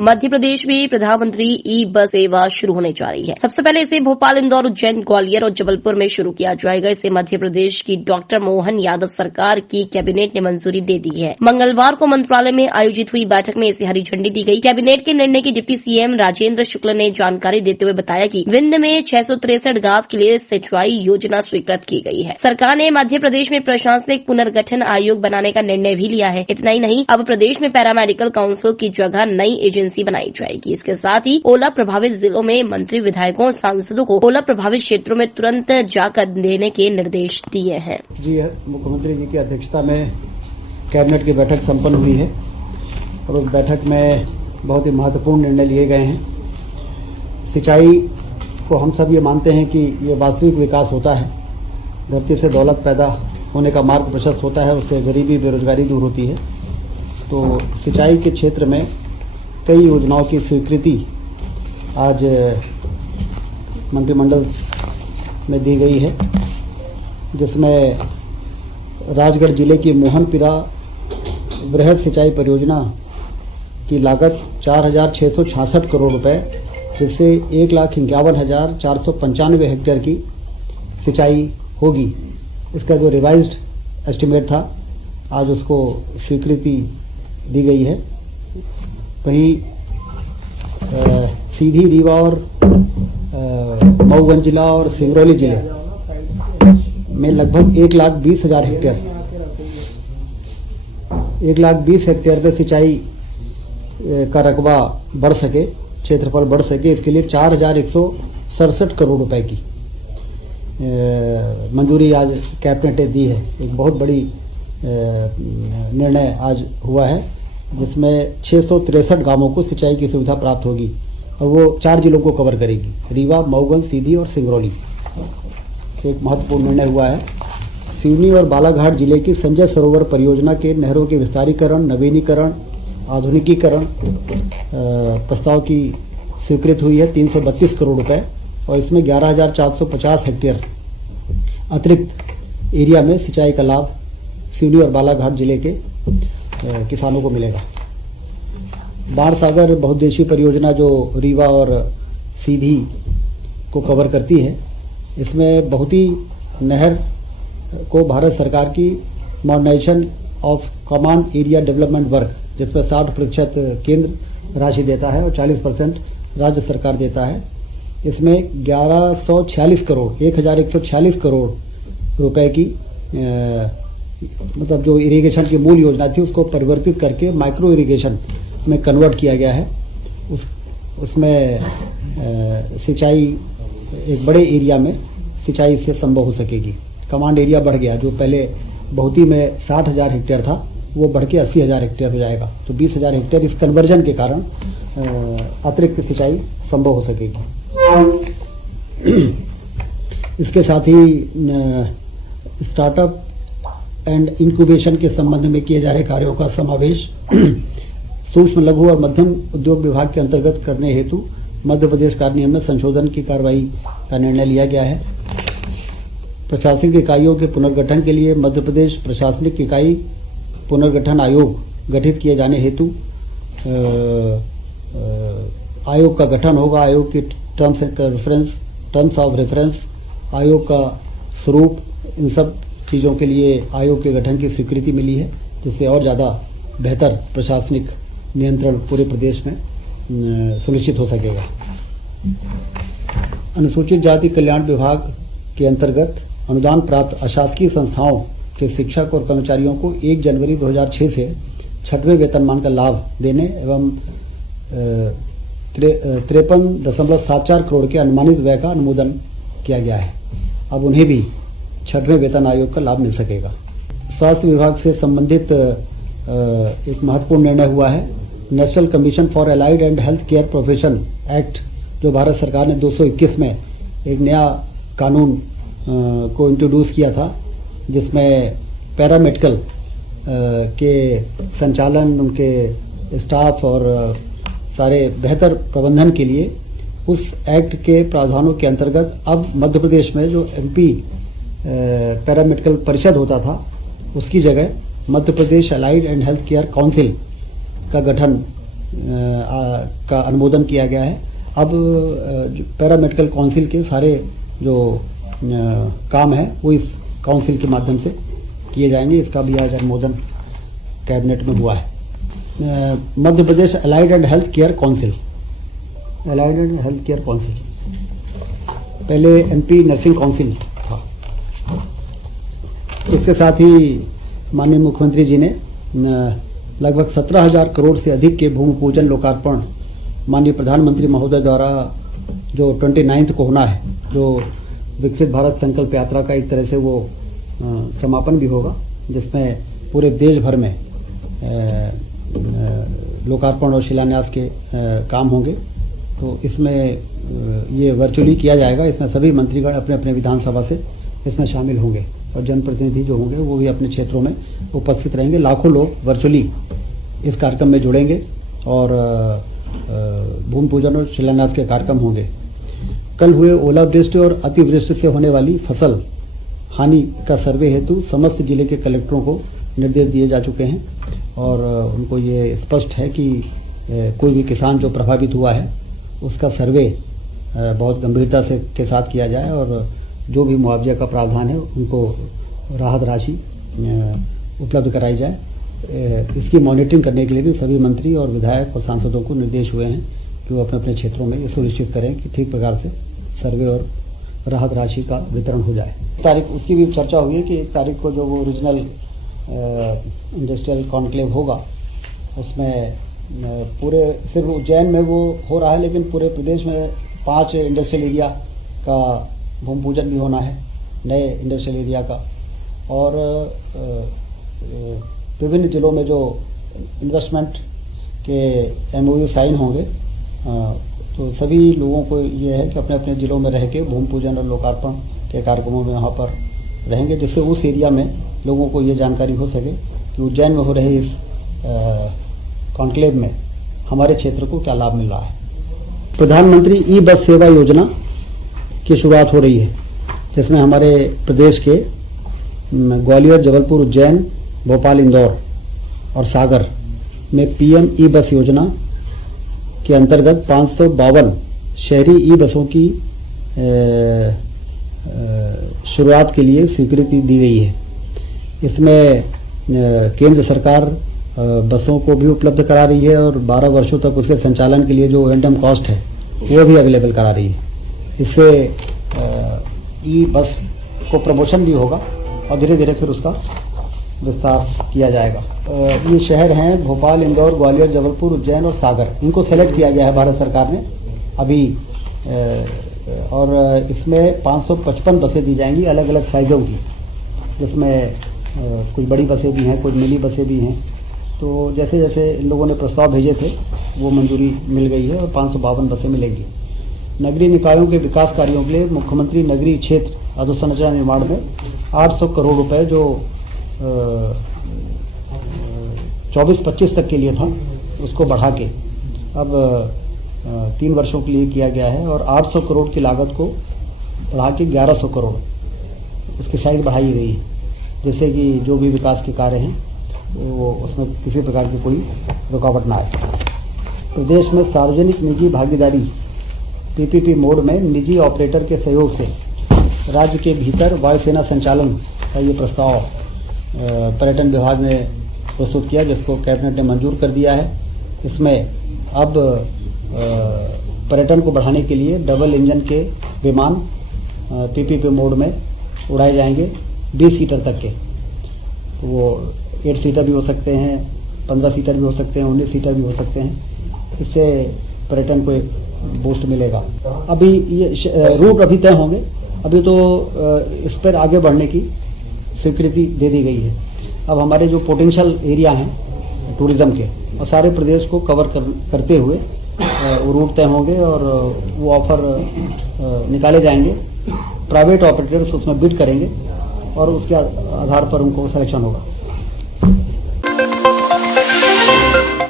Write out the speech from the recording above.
मध्य प्रदेश में प्रधानमंत्री ई बस सेवा शुरू होने जा रही है। सबसे पहले इसे भोपाल, इंदौर, उज्जैन, ग्वालियर और जबलपुर में शुरू किया जाएगा। इसे मध्य प्रदेश की डॉक्टर मोहन यादव सरकार की कैबिनेट ने मंजूरी दे दी है। मंगलवार को मंत्रालय में आयोजित हुई बैठक में इसे हरी झंडी दी गई। कैबिनेट के निर्णय की डिप्टी सीएम राजेंद्र शुक्ल ने जानकारी देते हुए बताया कि विंध्य में 663 गांव के लिए सिंचाई योजना स्वीकृत की गई है। सरकार ने मध्य प्रदेश में प्रशासनिक पुनर्गठन आयोग बनाने का निर्णय भी लिया है। इतना ही नहीं, अब प्रदेश में पैरामेडिकल काउंसिल की जगह नई एजेंसी बनाई जाएगी। इसके साथ ही ओला प्रभावित जिलों में मंत्री, विधायकों और सांसदों को ओला प्रभावित क्षेत्रों में तुरंत जाकर देने के निर्देश दिए हैं। जी, मुख्यमंत्री जी की अध्यक्षता में कैबिनेट की बैठक संपन्न हुई है और उस बैठक में बहुत ही महत्वपूर्ण निर्णय लिए गए हैं। सिंचाई को हम सब ये मानते हैं कि ये वास्तविक विकास होता है। धरती से दौलत पैदा होने का मार्ग प्रशस्त होता है, उससे गरीबी, बेरोजगारी दूर होती है। तो सिंचाई के क्षेत्र में कई योजनाओं की स्वीकृति आज मंत्रिमंडल में दी गई है, जिसमें राजगढ़ जिले की मोहनपुरा वृहद सिंचाई परियोजना की लागत 4,666 करोड़ रुपए, जिससे 1,51,495 हेक्टेयर की सिंचाई होगी। इसका जो रिवाइज्ड एस्टिमेट था, आज उसको स्वीकृति दी गई है। वहीं सीधी, रीवा और मऊगंज जिला और सिंगरौली जिले में लगभग 1,20,000 हेक्टेयर 1,20,000 हेक्टेयर पे सिंचाई का रकबा बढ़ सके, क्षेत्रफल बढ़ सके, इसके लिए 4,167 करोड़ रुपए की मंजूरी आज कैबिनेट ने दी है। एक बहुत बड़ी निर्णय आज हुआ है, जिसमें 663 गांवों को सिंचाई की सुविधा प्राप्त होगी और वो 4 जिलों को कवर करेगी: रीवा, मऊगंज, सीधी और सिंगरौली। एक महत्वपूर्ण निर्णय हुआ है। सिवनी और बालाघाट जिले की संजय सरोवर परियोजना के नहरों के विस्तारीकरण, नवीनीकरण, आधुनिकीकरण प्रस्ताव की स्वीकृति हुई है 332 करोड़ रुपए, और इसमें 11,450 हेक्टेयर अतिरिक्त एरिया में सिंचाई का लाभ सिवनी और बालाघाट जिले के किसानों को मिलेगा। बाणसागर बहुउद्देशीय परियोजना जो रीवा और सीधी को कवर करती है, इसमें बहुती नहर को भारत सरकार की modernisation of command area development work, जिसमें 60% केंद्र राशि देता है और 40% राज्य सरकार देता है। इसमें 1,146 करोड़ रुपए की मतलब जो इरिगेशन की मूल योजना थी, उसको परिवर्तित करके माइक्रो इरिगेशन में कन्वर्ट किया गया है। उसमें सिंचाई एक बड़े एरिया में सिंचाई से संभव हो सकेगी। कमांड एरिया बढ़ गया, जो पहले बहुती में 60,000 हेक्टेयर था, वो बढ़ के 80,000 हेक्टेयर हो जाएगा। तो 20,000 हेक्टेयर इस कन्वर्जन के कारण अतिरिक्त सिंचाई संभव हो सकेगी। इसके साथ ही स्टार्टअप एंड इंक्यूबेशन के संबंध में किए जा रहे कार्यों का समावेश सूक्ष्म, लघु और मध्यम उद्योग विभाग के अंतर्गत करने हेतु मध्य प्रदेश कार्यनियम में संशोधन की कार्रवाई का निर्णय लिया गया है। प्रशासनिक इकाइयों के पुनर्गठन के लिए मध्य प्रदेश प्रशासनिक इकाई पुनर्गठन आयोग गठित किए जाने हेतु आयोग का गठन होगा। आयोग की टर्म्स ऑफ रेफरेंस, आयोग का स्वरूप, इन सब चीज़ों के लिए आयोग के गठन की स्वीकृति मिली है, जिससे और ज़्यादा बेहतर प्रशासनिक नियंत्रण पूरे प्रदेश में सुनिश्चित हो सकेगा। अनुसूचित जाति कल्याण विभाग के अंतर्गत अनुदान प्राप्त अशासकीय संस्थाओं के शिक्षक और कर्मचारियों को 1 जनवरी 2006 से 6वें वेतनमान का लाभ देने एवं 53.74 करोड़ के अनुमानित व्यय का अनुमोदन किया गया है। अब उन्हें भी 6वें वेतन आयोग का लाभ मिल सकेगा। स्वास्थ्य विभाग से संबंधित एक महत्वपूर्ण निर्णय हुआ है। National commission for allied and health care profession act, जो भारत सरकार ने 221 में एक नया कानून को इंट्रोड्यूस किया था, जिसमें पैरामेडिकल के संचालन, उनके स्टाफ और सारे बेहतर प्रबंधन के लिए उस एक्ट के प्रावधानों के अंतर्गत अब मध्य प्रदेश में जो एमपी पैरामेडिकल परिषद होता था, उसकी जगह Madhya Pradesh allied and health care council का गठन का अनुमोदन किया गया है। अब पैरामेडिकल काउंसिल के सारे जो काम है वो इस काउंसिल के माध्यम से किए जाएंगे। इसका भी आज अनुमोदन कैबिनेट में हुआ है। Madhya Pradesh allied and health care council, allied and health care council, पहले एमपी नर्सिंग काउंसिल था। इसके साथ ही माननीय मुख्यमंत्री जी ने लगभग 17,000 करोड़ से अधिक के भूमि पूजन लोकार्पण माननीय प्रधानमंत्री महोदय द्वारा जो 29 को होना है, जो विकसित भारत संकल्प यात्रा का एक तरह से वो समापन भी होगा, जिसमें पूरे देश भर में लोकार्पण और शिलान्यास के काम होंगे। तो इसमें ये वर्चुअली किया जाएगा। इसमें सभी मंत्रीगण अपने अपने विधानसभा से इसमें शामिल होंगे और जनप्रतिनिधि जो होंगे वो भी अपने क्षेत्रों में उपस्थित रहेंगे। लाखों लोग वर्चुअली इस कार्यक्रम में जुड़ेंगे और भूमि पूजन और शिलान्यास के कार्यक्रम होंगे। कल हुए ओलावृष्टि और अतिवृष्टि से होने वाली फसल हानि का सर्वे हेतु समस्त जिले के कलेक्टरों को निर्देश दिए जा चुके हैं और उनको ये स्पष्ट है कि कोई भी किसान जो प्रभावित हुआ है उसका सर्वे बहुत गंभीरता से के साथ किया जाए और जो भी मुआवजे का प्रावधान है उनको राहत राशि उपलब्ध कराई जाए। इसकी मॉनिटरिंग करने के लिए भी सभी मंत्री और विधायक और सांसदों को निर्देश हुए हैं कि वो अपने अपने क्षेत्रों में ये सुनिश्चित करें कि ठीक प्रकार से सर्वे और राहत राशि का वितरण हो जाए। तारीख उसकी भी चर्चा हुई है कि 1 तारीख को जो वो रीजनल इंडस्ट्रियल कॉन्क्लेव होगा उसमें पूरे सिर्फ उज्जैन में वो हो रहा है, लेकिन पूरे प्रदेश में 5 इंडस्ट्रियल एरिया का भूमि पूजन भी होना है, नए इंडस्ट्रियल एरिया का। और विभिन्न जिलों में जो इन्वेस्टमेंट के MOU साइन होंगे, तो सभी लोगों को ये है कि अपने अपने जिलों में रह के भूमि पूजन और लोकार्पण के कार्यक्रमों में वहाँ पर रहेंगे, जिससे उस एरिया में लोगों को ये जानकारी हो सके कि उज्जैन में हो रहे इस कॉन्क्लेव में हमारे क्षेत्र को क्या लाभ मिल रहा है। प्रधानमंत्री ई बस सेवा योजना की शुरुआत हो रही है, जिसमें हमारे प्रदेश के ग्वालियर, जबलपुर, उज्जैन, भोपाल, इंदौर और सागर में PM ई बस योजना के अंतर्गत 552 शहरी ई बसों की शुरुआत के लिए स्वीकृति दी गई है। इसमें केंद्र सरकार बसों को भी उपलब्ध करा रही है और 12 वर्षों तक उसके संचालन के लिए जो O&M कॉस्ट है वो भी अवेलेबल करा रही है। इससे ई बस को प्रमोशन भी होगा और धीरे धीरे फिर उसका विस्तार किया जाएगा। ये शहर हैं भोपाल, इंदौर, ग्वालियर, जबलपुर, उज्जैन और सागर। इनको सेलेक्ट किया गया है भारत सरकार ने अभी, और इसमें 555 बसें दी जाएंगी अलग अलग साइज़ों की, जिसमें कुछ बड़ी बसें भी हैं, कुछ मिनी बसें भी हैं। तो जैसे जैसे इन लोगों ने प्रस्ताव भेजे थे वो मंजूरी मिल गई है और 552 बसें मिलेंगी। नगरीय निकायों के विकास कार्यों के लिए मुख्यमंत्री नगरीय क्षेत्र अधोसंरचना निर्माण में 800 करोड़ रुपए जो 24-25 तक के लिए था उसको बढ़ा के अब 3 वर्षों के लिए किया गया है और 800 करोड़ की लागत को बढ़ा के 1100 करोड़ उसकी साइज बढ़ाई गई है, जिससे कि जो भी विकास के कार्य हैं वो उसमें किसी प्रकार की कोई रुकावट ना आए। प्रदेश में सार्वजनिक निजी भागीदारी PPP मोड में निजी ऑपरेटर के सहयोग से राज्य के भीतर वायुसेना संचालन का ये प्रस्ताव पर्यटन विभाग ने प्रस्तुत किया, जिसको कैबिनेट ने मंजूर कर दिया है। इसमें अब पर्यटन को बढ़ाने के लिए डबल इंजन के विमान PPP मोड में उड़ाए जाएंगे 20 सीटर तक के। तो वो 8 सीटर भी हो सकते हैं, 15 सीटर भी हो सकते हैं, 19 सीटर भी हो सकते हैं। इससे पर्यटन को एक बूस्ट मिलेगा। अभी ये रूट अभी तय होंगे, अभी तो इस पर आगे बढ़ने की स्वीकृति दे दी गई है। अब हमारे जो पोटेंशियल एरिया हैं टूरिज्म के और सारे प्रदेश को कवर करते हुए वो रूट तय होंगे और वो ऑफर निकाले जाएंगे। प्राइवेट ऑपरेटर्स उसमें बिड करेंगे और उसके आधार पर उनको सिलेक्शन होगा।